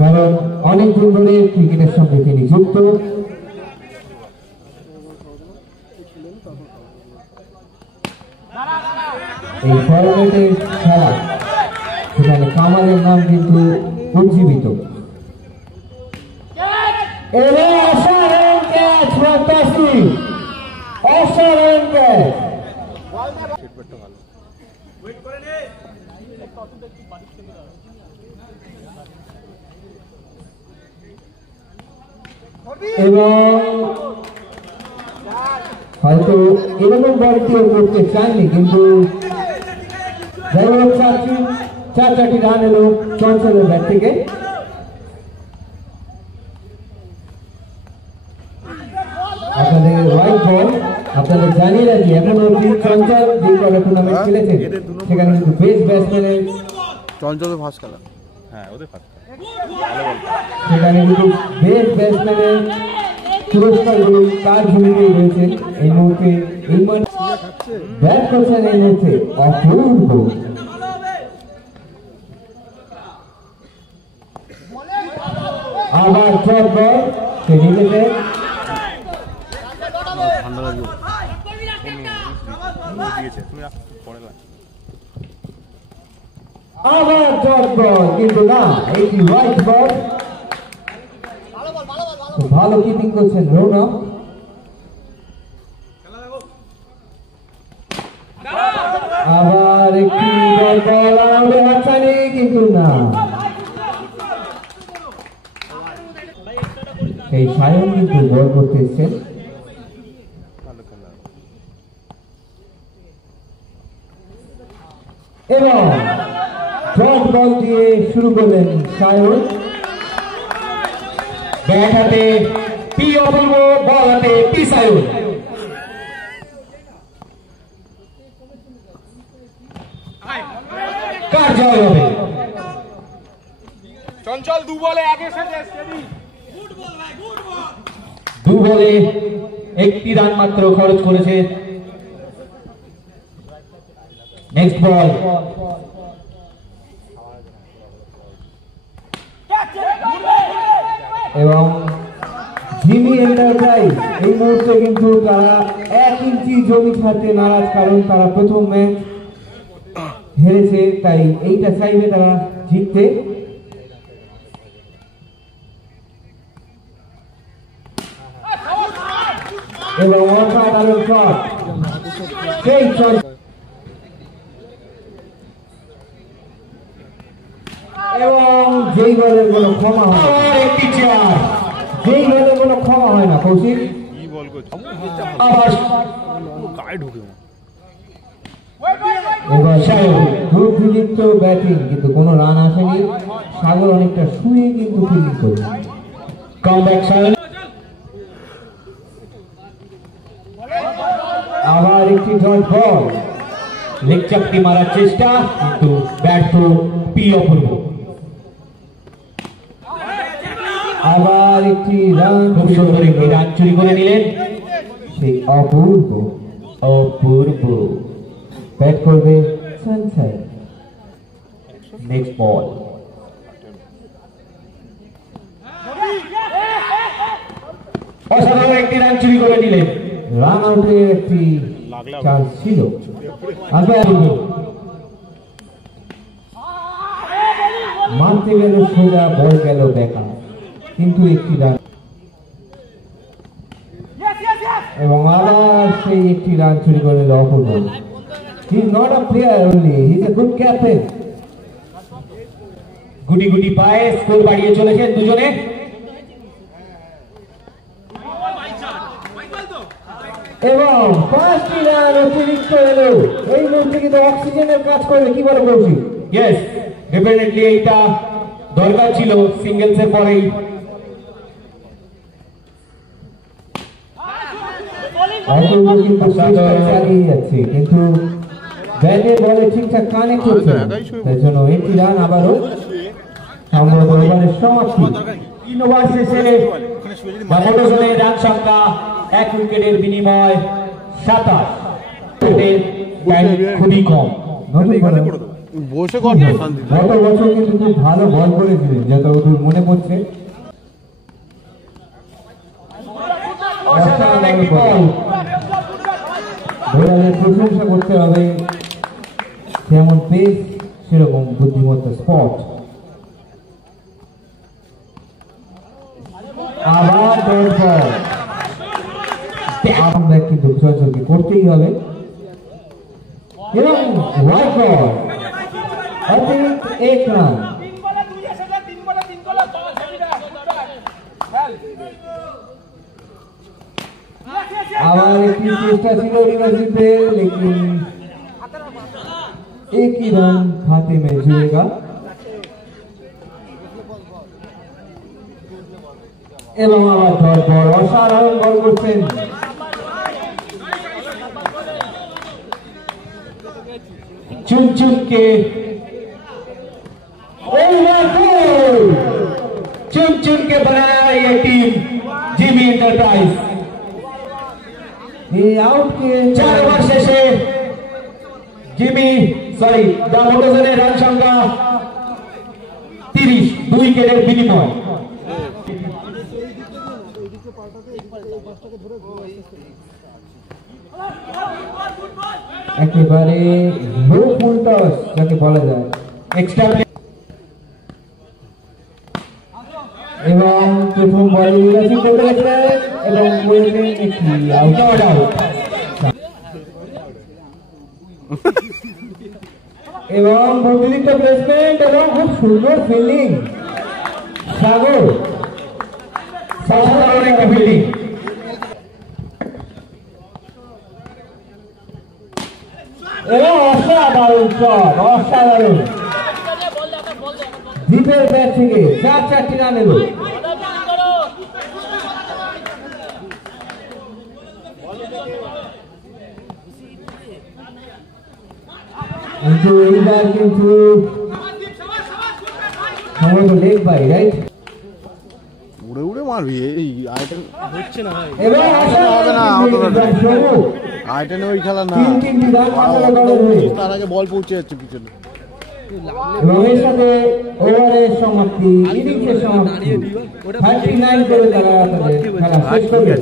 কারণ অনেকদিন ধরে ক্রিকেটের সঙ্গে তিনি যুক্ত। এই ফরম্যাটের খেলা সেখানে কামালের নাম কিন্তু উজ্জীবিত। অসাধারণ ক্যাচ, অসাধারণ ক্যাচ। এবং হয়তো এরকম বল কেউ করতে চায়নি, কিন্তু যাই হোক চারটি রান এলো চঞ্চলের ব্যাট থেকে। আপনাদের হোয়াইট বল আপনাদের জানিয়ে রাখি, এখন অব্দি চঞ্চল যে কটা টুর্নামেন্ট খেলেছেন সেখানে কিন্তু বেস্ট ব্যাটসম্যানের চঞ্চলের ফার্স্ট খেলা, হ্যাঁ ওদের ফার্স্ট সেখানে কিন্তু বেস্ট ব্যাটসম্যানের পুরস্কারগুলো তার ঝুলিতেই রয়েছে। এই মুহূর্তে ব্যাট করছেন এই মুহূর্তে অপূর্ব। আবার শর্ট বল, সে নিজেতে আবার শর্ট বল, কিন্তু না, এটি হোয়াইট বল। ভালো কিপিং করছেন রৌনক। আবার একটি বল আউটে হাতছানি, কিন্তু না, এই সায়ন কিন্তু বল করতে এসছেন। এবং শর্ট বল দিয়ে শুরু করলেন সায়ন। ব্যাট হাতে পি অপূর্ব, বল হাতে পি সায়ন। কার জয় হবে? চঞ্চল দু বলে একটি রান মাত্র খরচ করেছে। নেক্সট বল, এবং জিমি এন্টারপ্রাইজ এই মুহূর্তে কিন্তু তারা 1 ইঞ্চি জমি ছাড়তে নারাজ, কারণ তারা প্রথম ম্যাচ হেরেছে, তাই এইটা চাইবে তারা জিততে। এবং অসাধারণ শট, সেই শট, এবং যেই বলের কোনো ক্ষমা হয় না, একটি চার, যেই বলের কোনো ক্ষমা হয় না। কৌশিক কি বল করছে, আবার গায়ে ঢুকে এবার সাগর দুর্বিনীত ব্যাটিং, কিন্তু কোনো রান আসেনি। সাগর অনেকটা শুয়ে কিন্তু ফিল্ডিং করছে। কামব্যাক সাগর, আবার একটি ডট বল, লেগ চাপটি মারার চেষ্টা, কিন্তু ব্যর্থ পি অপূর্ব। আবার একটি রান, খুব সুন্দর একটি রান চুরি করে নিলেন সেই অপূর্ব। ব্যাট করবে চঞ্চল। নেক্সট বল, অসাধারণ একটি রান চুরি করে নিলেন। রান আউটের একটি চান্স ছিল। মানতে গেল সোজা, বল গেল বেকার, কিন্তু একটি রান, এবং আবার সেই একটি রান চুরি করে নিল Apurba. He is not a player only, he is a good captain. গুটি গুটি পায়ে স্কোর বাড়িয়ে চলেছেন দুজনে। এবং 5টি রান অতিরিক্ত এলো। এই মুহূর্তে কিন্তু অক্সিজেনের কাজ করবে, কি বলে কৌশিক? ইয়েস, ডেফিনেটলি এইটা দরকার ছিল সিঙ্গেলসের পরেই। অপূর্ব কিন্তু চালিয়ে যাচ্ছে, কিন্তু ব্যাটে বলে ঠিকঠাক কানেক্ট হচ্ছে, তার জন্য একটি রান আবারও সম্ভবত ওভারের সমাপ্তি। 3 ওভার শেষে মোটরজনের রান সংখ্যা 1 উইকেটের বিনিময় 27। খুবই কম। বসে করতে শান্তি। গত বছর কিন্তু খুব ভালো বল করেছিলেন যতদূর মনে পড়ছে। বোলারের প্রশংসা করতে হবে, যেমন পেস সেরকম বুদ্ধিমত্তা স্পট। আবার আমরা কিন্তু চঞ্চলকে করতেই হবে এবং অতিরিক্ত 1 রান। আবার একটি চেষ্টা ছিল রিভার্সিপের, लेकिन एक ही रन खाते में जुएगा এবং আবার ডট বল, অসাধারণ বল করছেন। চুনচুনকে चुन-चुन के बनाया ये टीम जिमी एंटरप्राइज। ये आउट के 4 ओवर शेषे जिमी दामोदरेর রান সংখ্যা 30, 2 উইকেটের বিনিময়। একেবারে লো ফুল টস যাকে বলা যায়, এক্সট্রা এবং প্রথম বলে রিভার্সিং করতে গেছিলেন এবং বললেন একটি আউট। এবং বুদ্ধিদীপ্ত প্লেসমেন্ট এবং খুব সুন্দর ফিল্ডিং, সাগর সাধারণ একটা ফিল্ডিং। এবং অসাধারণ শট, অসাধারণ দীপের ব্যাট থেকে 4টি রান এলো। কিন্তু এইবার কিন্তু লেগ বাই, রাইট? উড়ে উড়ে মারবি এই আইটেম হচ্ছে না ভাই। এবং আইটেম ওই খেলা না, তার আগে বল পৌঁছে যাচ্ছে পিছনে। এবং এর সাথে ওভারের সমাপ্তি, ইনিংসের সমাপ্তি 39 করে তারা তাদের খেলা শেষ করবে।